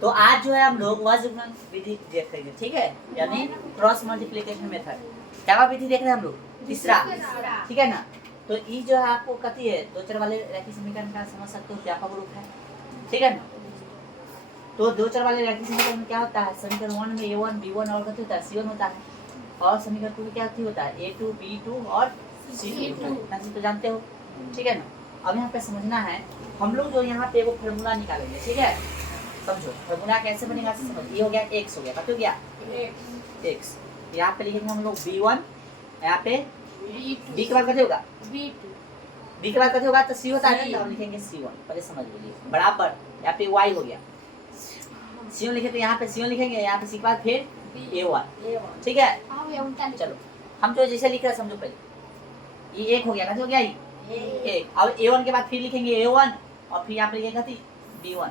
तो आज जो है हम लोग वज्र गुणन विधि देखेंगे, ठीक है, यानी क्रॉस मल्टीप्लिकेशन मेथड। क्या विधि देख रहे हैं हम लोग? तीसरा, ठीक है ना। तो ये जो है आपको कथी है, दो चर वाले रैखिक समीकरण का समझ सकते हो, व्यापक रूप है, ठीक है ना। तो दो चर वाले रैखिक समीकरण में क्या होता है, समीकरण 1 में a1 b1 और कथी होता है, c1 होता है, और समीकरण 2 में क्या होता है, a2 b2 और c2, इतना चीज तो जानते हो, ठीक है ना। अब यहाँ पे समझना है, हम लोग जो यहाँ पे वो फार्मूला निकालेंगे, ठीक है, समझो फार्मूला कैसे बनेगा समझ। ये हो गया x, हो गया कत हो गया x, यहाँ पे लिखेंगे हम लोग b1, यहाँ पे b के बाद कत होगा b के बाद कत होगा, तो c होता है ना, तो हम लिखेंगे c1, पहले समझ लीजिए, बराबर यहाँ पे y हो गया, c1 लिखे तो यहाँ पे c1 लिखेंगे, यहाँ पे c के बाद फिर a1, ठीक है। चलो हम जो जैसे लिख रहे हैं समझो, पहले ये एक हो गया, कत हो गया ये एक, अब a1 के बाद फिर लिखेंगे a1 और फिर यहाँ पे लिखेंगे कथी b1,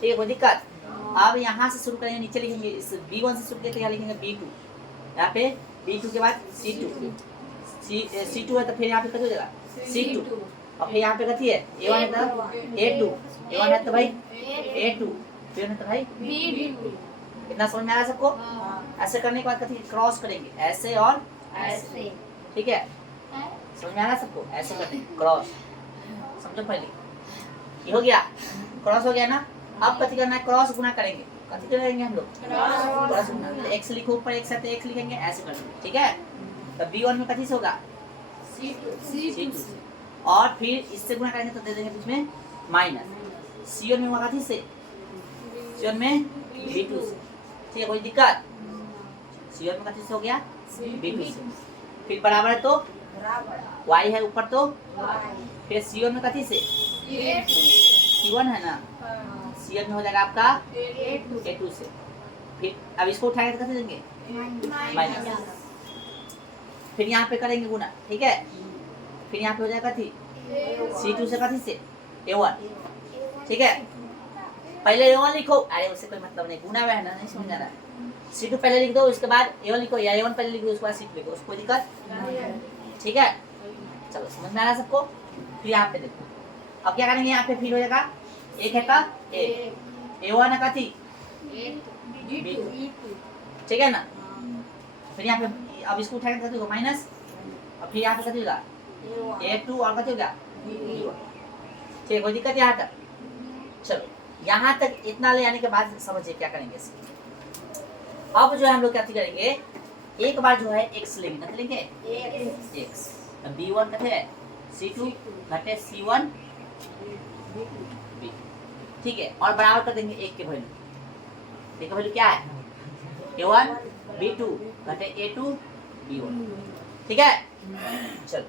ठीक है, कोई दिक्कत। अब यहाँ से शुरू करेंगे, नीचे लिखेंगे इस b1 से शुरू करके यहाँ लिखेंगे b2, यहाँ पे b2 के बाद c2 है, तो फिर यहाँ पे कथी हो जाएगा c2, और फिर यहाँ पे कथी है a1 है तो a2, a1 है तो भाई a2, फिर है तो भाई b2। इतना समझ में आया सबको? ऐसे करने के बाद कथी क्रॉस करेंगे, ऐसे और ऐसे, ठीक है, समझ में आ रहा सबको? ऐसे करते हैं क्रॉस, समझो पहले, ये हो गया क्रॉस हो गया ना। अब कथी करना है, क्रॉस गुना करेंगे, कथी करेंगे हम लोग क्रॉस गुना, तो x लिखो ऊपर एक साथ x लिखेंगे, ऐसे करेंगे, ठीक है। तो b1 में कथी से होगा c2 से, और फिर इससे गुना करेंगे तो दे देंगे बीच में माइनस, c1 में होगा कथी से, c1 में b2 से, ठीक है, कोई दिक्कत। c1 में कथी से हो गया b2 से, फिर बराबर है तो y है ऊपर, तो फिर c1 में कथी से c1 है ना, c1 में हो जाएगा आपका a2 से, फिर अब इसको उठाएंगे तो कथी देंगे माइनस, फिर यहाँ पे करेंगे गुना, ठीक है, फिर यहाँ पे हो जाएगा कथी c2 से कथी से a1, ठीक है। पहले a1 लिखो, अरे उससे कोई मतलब नहीं, गुना में है ना, नहीं समझ आ रहा है, c2 पहले लिख दो, उसके बाद a1 लिखो, या a1 पहले लिख दो उसके बाद c2 लिखो, उसको कोई दिक्कत, ठीक है। चलो समझ में आ रहा है सबको? फिर यहाँ पे देखो, अब क्या करेंगे, यहाँ पे फिर हो जाएगा एक है का a1 है कथी b2, ठीक है ना। फिर यहाँ पे अब इसको उठाएंगे कथी होगा माइनस, और फिर यहाँ पे कथी होगा a2 और कथी होगा b1, ठीक है, कोई दिक्कत यहाँ तक? चलो यहाँ तक इतना ले आने के बाद समझिए क्या करेंगे इसके। अब जो है हम लोग क्या करेंगे, एक बार जो है x लेंगे, कत लेंगे x, b1 कथे है c2 घटे c1 b, ठीक है, और बराबर कर देंगे एक के वैल्यू, एक का वैल्यू क्या है a1 b2 घटे a2 b1, ठीक है। चलो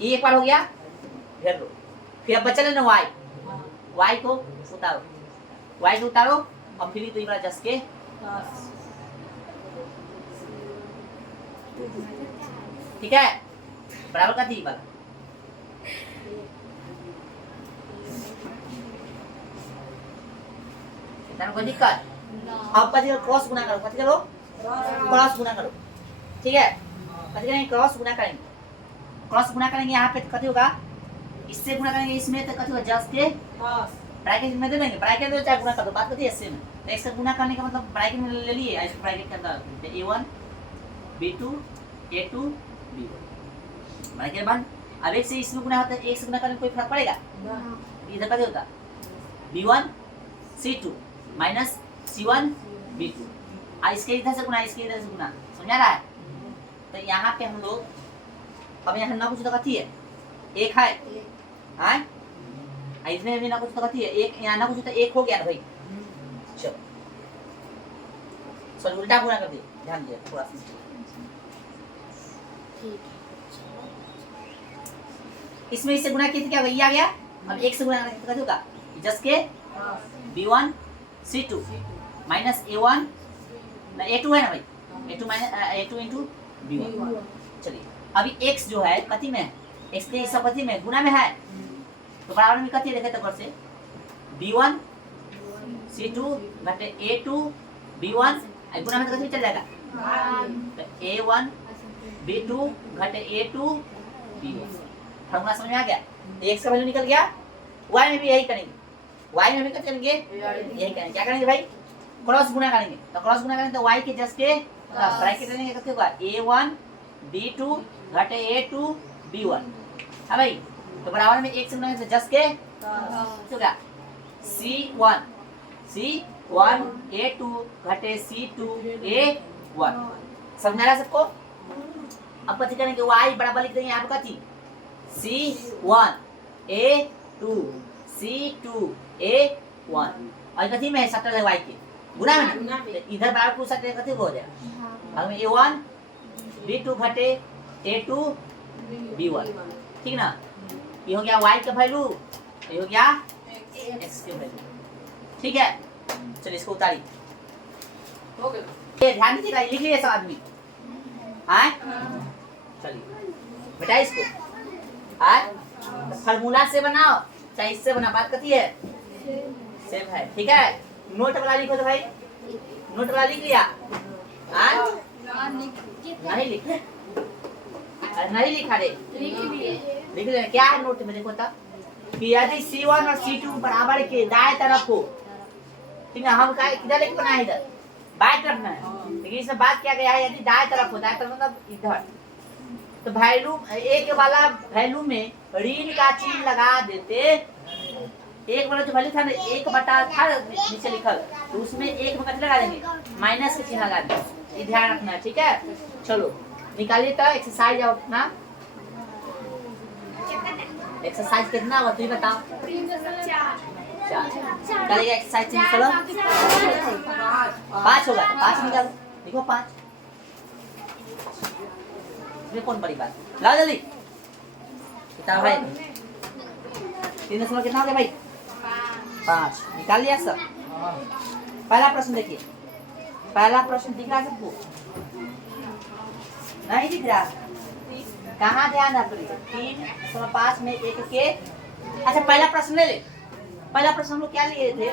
ये एक बार हो गया, फिर लो, फिर अब बचा लेना y को उतारो, और फिर तो ये बार जस के ठीक है, बराबर का थी बार, कोई दिक्कत। अब कथी क्रॉस गुना करो, कथी करो क्रॉस गुना करो, ठीक है, कथी करेंगे क्रॉस गुना करेंगे, क्रॉस गुना करेंगे, यहाँ पे कथी होगा इससे गुना करेंगे, इसमें तो कथी होगा जस के ब्रैकेट में दे देंगे, ब्रैकेट में चाहे गुना कर दो, बात कथी है इससे में, तो एक से गुना करने का मतलब ब्रैकेट में ले लिए, इस ब्रैकेट के अंदर a1 b2 a2 b1 bracket बंद। अब एक से इसमें गुना होता है, एक से गुना करने में कोई फर्क पड़ेगा, इधर कथी होता b1 c2 minus c1 b2, इसके इधर से गुना, इसके इधर से गुना, समझा रहा है? तो यहाँ पे हम लोग अब यहाँ ना कुछ तो कथी है एक है, हाँ इसमें भी ना कुछ तो कथी है एक, यहाँ ना कुछ तो एक हो गया ना भाई। चलो सॉरी उल्टा गुना कर दिए, ध्यान दिए थोड़ा सा, इसमें इससे गुना किया क्या ये आ गया, अब एक से गुना कथी होगा जस के b1 c2 माइनस a1 ना a2 है ना भाई, a2 minus a2 into b1। चलिए अभी x जो है कथी में है, x के सब कथी में गुना में है, तो बराबर में कथी देखे तो से b1 c2 घटे a2 b1, गुना में तो कथी चल जाएगा तो a1 b2 घटे a2 b1, फॉर्मूला समझ में आ गया, x का वैल्यू निकल गया, y में भी यही करेंगे, y में भी क्या करेंगे, यही करेंगे। क्या करेंगे भाई, क्रॉस गुना करेंगे। तो क्रॉस गुना करेंगे तो y के जस्ट के ब्रैकेट रहेंगे, कितने होगा a1 b2 घटे a2 b1 है भाई। तो बराबर में 1 से गुना जस्ट के तो क्या c1 a2 घटे c2 a1 समझ रहा है सबको। अब कथी करेंगे, y बराबर लिख देंगे यहाँ पे कथी c1 a2 c2 a1 और कथी में सट्टा है y के गुना में ना, इधर बराबर पूछ सकते हैं कथी को हो जाएगा हमें a1 b2 घटे a2 b1 ठीक ना। ये हो गया y का वैल्यू, ये हो गया x के वैल्यू ठीक है। चलिए इसको उतारिए, ये ध्यान दीजिएगा, लिख लीजिए सब आदमी आए। चलिए बेटा इसको फार्मूला से बनाओ चाहे इससे बना, बात कथी है सेम है ठीक है। नोट वाला लिखो तो भाई, नोट वाला लिख लिया नहीं लिखे, नहीं लिखा रे लिख ले। क्या है नोट में देखो तब कि यदि C1 और C2 बराबर के दाएं तरफ को ठीक है, हम किधर लेके बनाए इधर बाएं तरफ में, लेकिन इसमें बात क्या गया है यदि दाएं तरफ हो, दाएं तरफ मतलब इधर, तो वैल्यू एक वाला वैल्यू में ऋण का चिन्ह लगा देते। एक वाला जो वैल्यू था ना 1 बटा था नीचे लिखल, तो उसमें 1 में कितना लगा देंगे माइनस के चिन्ह लगा देंगे, ये ध्यान रखना है ठीक है। चलो निकालिए तो एक्सरसाइज अपना, एक्सरसाइज कितना हुआ तू ही बताओ। 4 निकालिएगा एक्सरसाइज निकालो 5 होगा, 5 निकालो देखो 5 ये कौन बड़ी बात, लाओ जल्दी कितना भाई 3 दशमलव कितना हो गया भाई 5 निकाल लिया सब। पहला प्रश्न देखिए, पहला प्रश्न दिख रहा सबको, नहीं दिख रहा, कहाँ ध्यान रख रही 3.5 में 1 के। अच्छा पहला प्रश्न ले ले, पहला प्रश्न हम लोग क्या लिए थे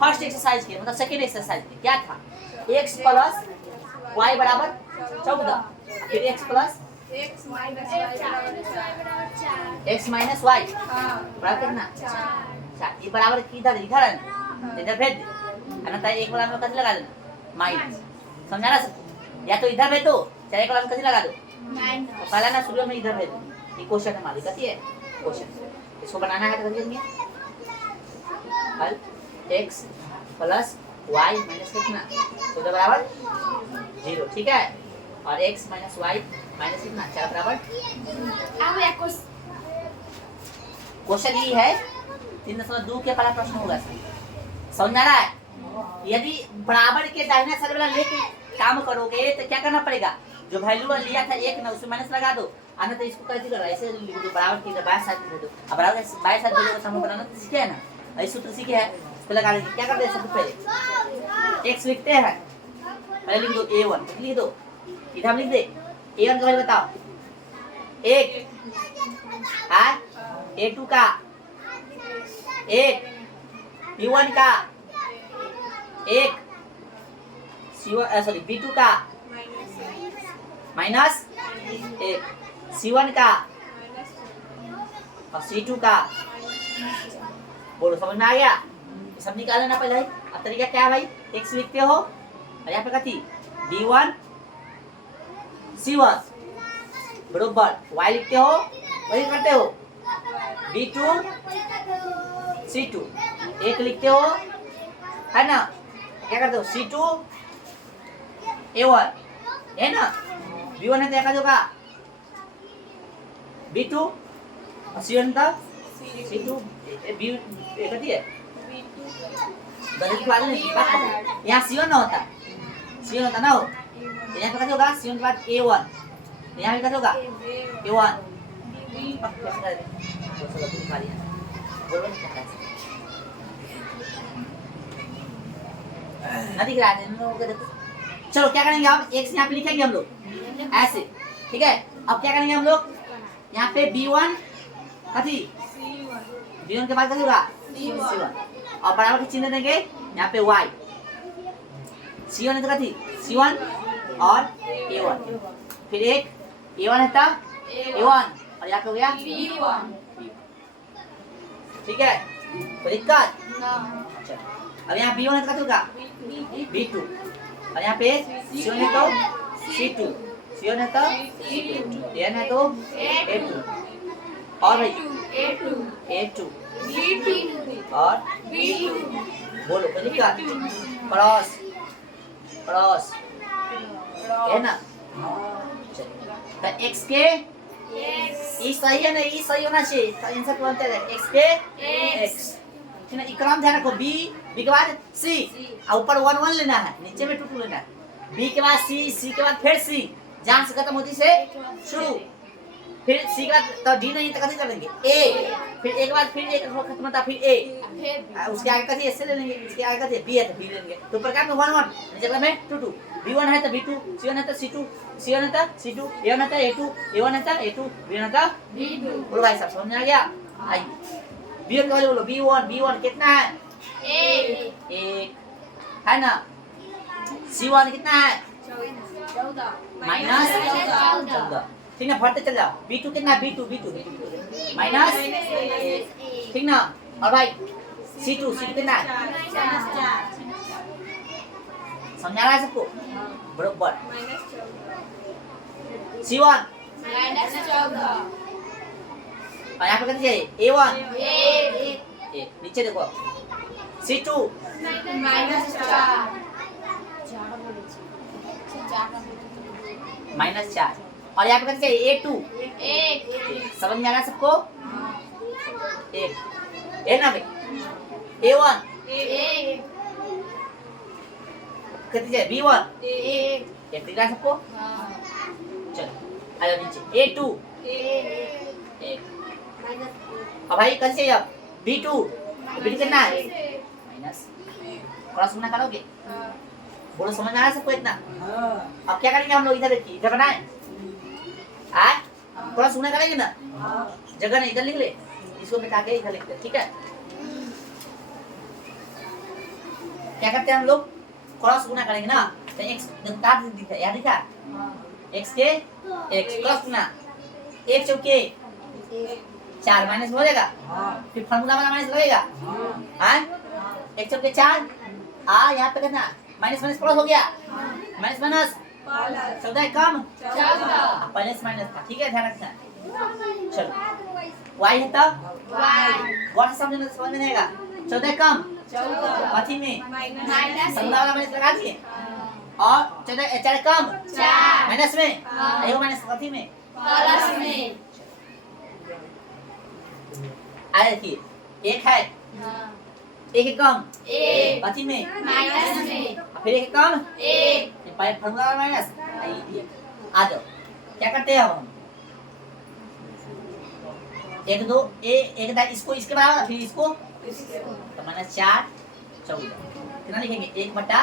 फर्स्ट एक्सरसाइज के, मतलब सेकेंड एक्सरसाइज के क्या था x प्लस y बराबर 14, फिर x plus x minus y बराबर कितना 4, ये बराबर किधर इधर है इधर भेज दे ना, एक वाला में कथी लगा देना माइनस, समझा ना सब, या तो इधर भेज दो चाहे एक वाला में कथी लगा दो तो पहला ना शुरू में इधर भेज दो, ये क्वेश्चन हमारी कथी है क्वेश्चन, इसको बनाना है तो कथी करेंगे हल x प्लस y माइनस कितना तो इधर बराबर 0 ठीक है, और x माइनस y माइनस कितना 4 बराबर। क्वेश्चन ये है 3.2 के पहला प्रश्न होगा, समझ आ रहा है। यदि बराबर के दाहिना साइड वाला लेके काम करोगे तो क्या करना पड़ेगा, जो वैल्यू लिया था 1 ना उसमें माइनस लगा दो, आना तो इसको कैसे करो ऐसे लिख दो बराबर के बाएं साइड दे दो, अब बराबर बाएं साइड दे दो तो हम बनाना तो सीखे है ना, ऐसे सूत्र सीखे है इसको लगा देंगे। क्या करते हैं सबसे पहले x लिखते हैं, पहले लिख दो a1 लिख दो, इधर हम लिख दे a1 का वैल्यू बताओ 1 है, a2 का 1, b1 का 1, सॉरी b2 का माइनस 1, c1 का और c2 का, बोलो समझ में आ गया, सब निकाल लेना पहले। अब तरीका क्या है भाई, x लिखते हो और यहाँ पे कथी b1 c1 बरोबर y लिखते हो, वही करते हो b2 c2 1 लिखते हो है ना, क्या करते हो c2 a1 है ना, b1 है तो क्या होगा b2 और c1 का c2 b कथी है गलत की बात नहीं, यहाँ c1 ना होता, c1 होता ना हो, यहाँ पे कैसे होगा c1 के बाद a1, यहाँ पे कैसे होगा a1 ना दिख रहा है इन लोगों को देखो। चलो क्या करेंगे अब x यहाँ पे लिखेंगे हम लोग ऐसे ठीक है। अब क्या करेंगे हम लोग यहाँ पे b1 कथी b1 के बाद कथी होगा c1 और बराबर के चिन्ह देंगे यहाँ पे y, c1 है तो कथी c1 और a1, फिर एक a1 है तब a1 और यहाँ पे हो गया b1 ठीक है। कोई दिक्कत? अच्छा अब यहाँ B1 है तो क्या होगा? B2 और यहाँ पे C1 है तो C2, C1 है तो N है तो A2 और भाई A2 और बोलो कोई दिक्कत? क्रॉस क्रॉस है ना? तो x के ई सही है ना? ई सही होना चाहिए तो आंसर क्या बनता है? x के x ठीक है। इकराम ध्यान रखो b के बाद c और ऊपर 1 1 लेना है, नीचे में 2 2 लेना है। b के बाद c के बाद फिर c, जहां से खत्म होती से शुरू, फिर c के बाद तो d नहीं तो कथी चलेंगे a, फिर एक बार फिर एक खत्म होता फिर a, उसके आगे कथी ऐसे ले लेंगे, इसके आगे कथी b है तो b लेंगे। तो प्रकार में 1 1 नीचे में 2 2, b1 है तो b2, c1 है तो c2, c1 है तो c2, a1 है तो a2, a1 है तो a2, b1 है तो b2। बोलो भाई सब समझ में आ गया? आई b1 का बोलो b1 कितना है? 1 है ना? c1 कितना है? 14 माइनस 14 ठीक ना? भरते चल जाओ। b2 कितना है? b2 माइनस ठीक ना? और भाई c2 कितना है? समझ आ रहा है सबको बरोबर? c1 और यहाँ पे कितनी चाहिए? a1 नीचे देखो c2 -4 और यहाँ पे कितनी चाहिए? a2 समझ में आ रहा है सबको? एक ना भाई a1 कितनी चाहिए? b1 एक दिख रहा है सबको? चलो आ जाओ नीचे a2 अब भाई कल से अब b2 कितना है? माइनस क्रॉस गुना करोगे? बोलो समझ में आ रहा है सबको इतना? अब क्या करेंगे हम लोग? इधर बनाए आज क्रॉस गुना करेंगे ना? जगह नहीं इधर लिख ले, इसको मिटा के इधर लिखते, ठीक है? क्या करते हैं हम लोग? क्रॉस गुना करेंगे ना तो x दिखा याद दिखा x के x क्रॉस गुना 1 चौके 4 माइनस हो जाएगा, फिर फॉर्मूला वाला माइनस लगेगा। हाँ 1 चौके 4 यहाँ पे कितना माइनस प्लस हो गया, माइनस 14 कम माइनस था, ठीक है? ध्यान रखना। चलो y है तब y समझ में नहीं आएगा। 14 कम कथी में? फॉर्मूला वाला माइनस लगा दिए और 4 कम माइनस में, एगो माइनस कथी में? प्लस में। आया देखिए एक है एक कम कथी में? माइनस में। फिर एक कम फॉर्मूला वाला माइनस। आ जाओ क्या करते हैं हम? एक दो इसको इसके बराबर, फिर इसको तो -4 14 कितना लिखेंगे? 1 बटा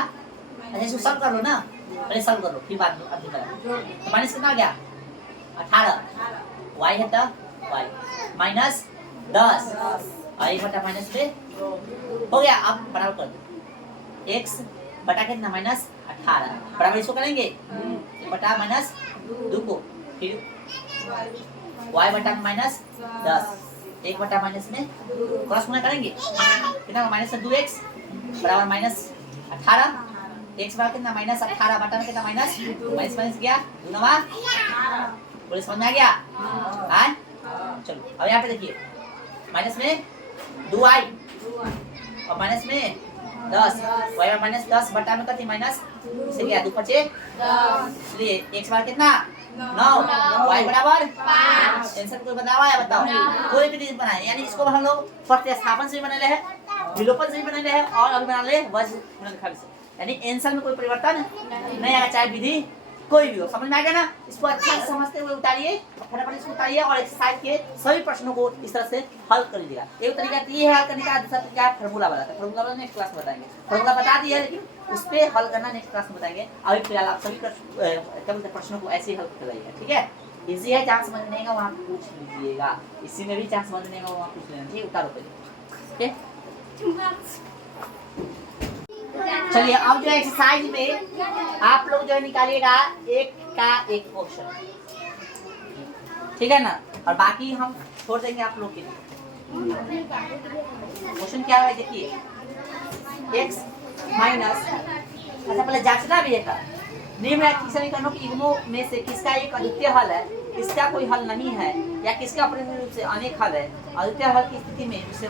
अच्छा इसको सॉल्व कर लो ना, पहले सॉल्व कर लो फिर बाद में अभी करेंगे। तो माइनस कितना आ गया? 18 y है तो y -10 और 1 बटा माइनस में हो गया। अब बराबर कर दो x बटा कितना? -18 बराबर इसको करेंगे 1 बटा -2 को, फिर y बटा -10 1 बटा माइनस में क्रॉस गुना करेंगे कितना? -2x बराबर -18 x बराबर कितना? -18 बटा में कितना? माइनस गया गुना बोले समझ में आ गया? हाँ चलो अब यहाँ पे देखिए माइनस में 2y और माइनस में 10 y और -10 बटा में कितनी माइनस से गया 2 5 इसलिए x बराबर कितना? 9 y बराबर 5। आंसर कोई बताओ या बताओ? कोई भी नहीं बनाए, यानी इसको हम लोग प्रतिस्थापन से भी बना ले हैं, विलोपन से भी बना ले हैं और अभी बना ले वज्र गुणनखंड से, यानी आंसर में कोई परिवर्तन नहीं आया, चाहे विधि कोई भी हो। समझ में आ गया ना? इसको अच्छा से समझते हुए उतारिए, फटाफट इसको उतारिए और एक्सरसाइज के सभी प्रश्नों को इस तरह से हल कर लीजिएगा। एक तरीका ये है हल करने का, दूसरा तरीका है फार्मूला वाला। फार्मूला वाला नेक्स्ट क्लास में बताएंगे, फार्मूला बता दिया लेकिन उस पे हल करना नेक्स्ट क्लास में बताएंगे। अभी फिलहाल आप सभी क्या बोलते हैं प्रश्नों को ऐसे ही हल कराइएगा, ठीक है? इजी है, जहाँ समझ नहीं आएगा वहाँ पूछ लीजिएगा, इसी में भी जहाँ समझ नहीं आएगा वहाँ पूछ लेना, ठीक है? उतारो पहले, ठीक है? चलिए अब जो एक्सरसाइज में आप लोग जो है निकालिएगा एक का एक क्वेश्चन, ठीक है ना? और बाकी हम छोड़ देंगे आप लोग के लिए। क्वेश्चन क्या है देखिए, x माइनस, अच्छा पहले जांचना भी है का निम्नलिखित समीकरणों की युग्मों में से किसका एक अद्वितीय हल है, किसका कोई हल नहीं है, या किसका अपने रूप से अनेक हल है। अद्वितीय हल की स्थिति में दूसरे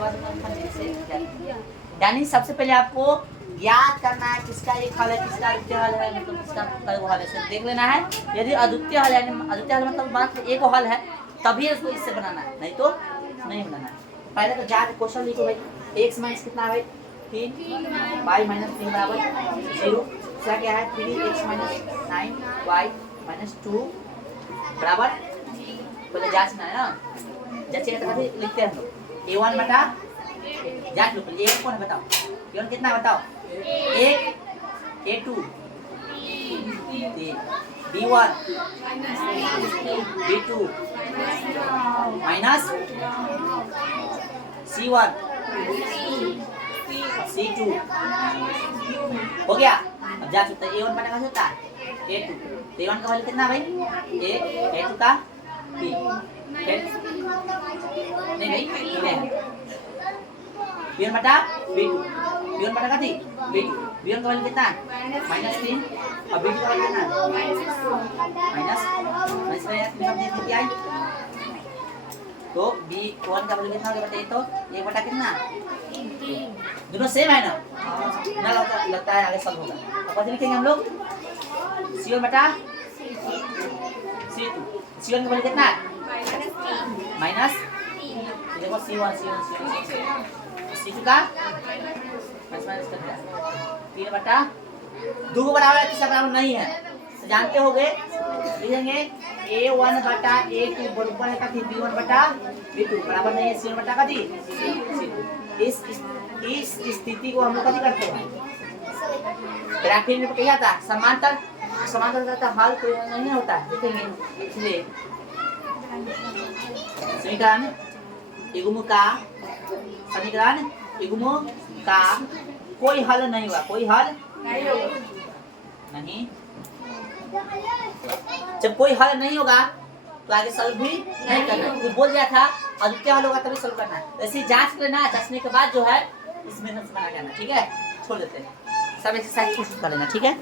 यानी सबसे पहले आपको याद करना है किसका एक हल है, किसका अद्वितीय हल है, मतलब किसका कई हल है, इसे देख लेना है। यदि अद्वितीय हल यानी अद्वितीय हल मतलब मात्र एक हल है तभी उसको इससे बनाना है, नहीं तो नहीं बनाना है। पहले तो जांच क्वेश्चन लिखो भाई, x माइनस कितना है भाई 3, y माइनस 3 बराबर 0, दूसरा क्या है 3x माइनस 9y माइनस 2 बराबर, पहले जांचना है ना। जैसे तो लिखते हैं हम लोग a1 बटा, जांच लो पहले a1 कौन है बताओ, a1 कितना है बताओ, a2 b1 b2 minus c1 c2 हो गया। अब जा सकते हैं a1 बटा कैसे होता है a2, तो a1 का वैल्यू कितना भाई a2 का b, नहीं भाई b1 बटा b2, b1 बटा का थी b2, b1 का वैल्यू कितना है -3 और b2 का वैल्यू कितना है माइनस में क्या है, तो b1 का वैल्यू कितना हो गया बताइए, तो 1 बटा कितना, दोनों सेम है ना लगता है आगे सब होगा। अब कैसे लिखेंगे हम लोग c1 बटा c2, c1 का वैल्यू कितना है माइनस, देखो c1 c2 का माइनस करता है 3 बटा 2 को बराबर है, तीसरा बराबर नहीं है तो जानते होंगे, लिखेंगे a1 बटा a2 बराबर है का थी b1 बटा b2 बराबर नहीं है c1 बटा का थी c2। इस स्थिति को हम लोग कभी करते हैं ग्राफिक में क्या था समांतर का हल कोई नहीं होता है, देखेंगे इसलिए समीकरण युग्म का कोई हल नहीं हुआ, कोई हल नहीं, जब कोई हल नहीं होगा तो आगे सॉल्व भी नहीं करना है। बोल दिया था अद्वितीय हल होगा तभी सॉल्व करना है, ऐसे जांच लेना, जांचने के बाद जो है इसमें बना करना, ठीक है। छोड़ देते हैं सब एक्सरसाइज कोशिश कर लेना, ठीक है।